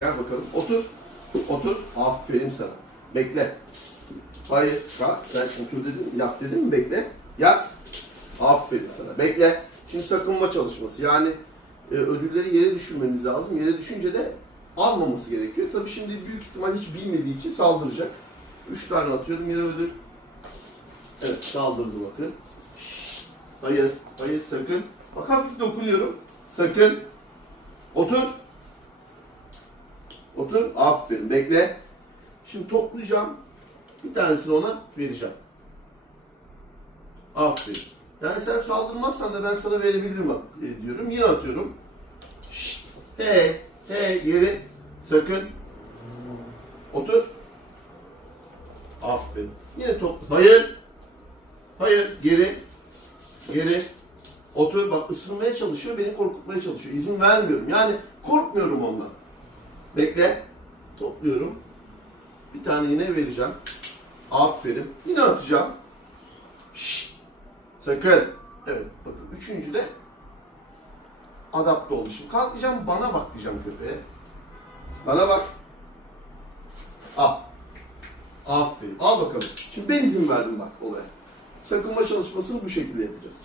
Gel bakalım. Otur. Otur. Aferin sana. Bekle. Hayır. Kalk. Ben otur dedim. Yat dedim? Bekle. Yat. Aferin sana. Bekle. Şimdi sakınma çalışması. Yani e, ödülleri yere düşürmemiz lazım. Yere düşünce de almaması gerekiyor. Tabii şimdi büyük ihtimal hiç bilmediği için saldıracak. Üç tane atıyorum yere ödül. Evet saldırdı bakın. Şşş. Hayır. Hayır sakın. Bak hafif dokunuyorum. Sakın. Otur. Otur. Aferin. Bekle. Şimdi toplayacağım. Bir tanesini ona vereceğim. Aferin. Yani sen saldırmazsan da ben sana verebilirim e, diyorum. Yine atıyorum. Şşt. Hey. Hey. Geri. Sakın. Otur. Aferin. Yine topla. Hayır. Hayır. Geri. Geri. Otur. Bak ısırmaya çalışıyor. Beni korkutmaya çalışıyor. İzin vermiyorum. Yani korkmuyorum ondan. Bekle. Topluyorum. Bir tane yine vereceğim. Aferin. Yine atacağım. Şşt. Sakın. Evet. Bakın üçüncü de adapte oldu. Şimdi kalkacağım bana bak diyeceğim köpeğe. Bana bak. Al. Aferin. Al bakalım. Şimdi ben izin verdim bak olaya. Sakınma çalışmasını bu şekilde yapacağız.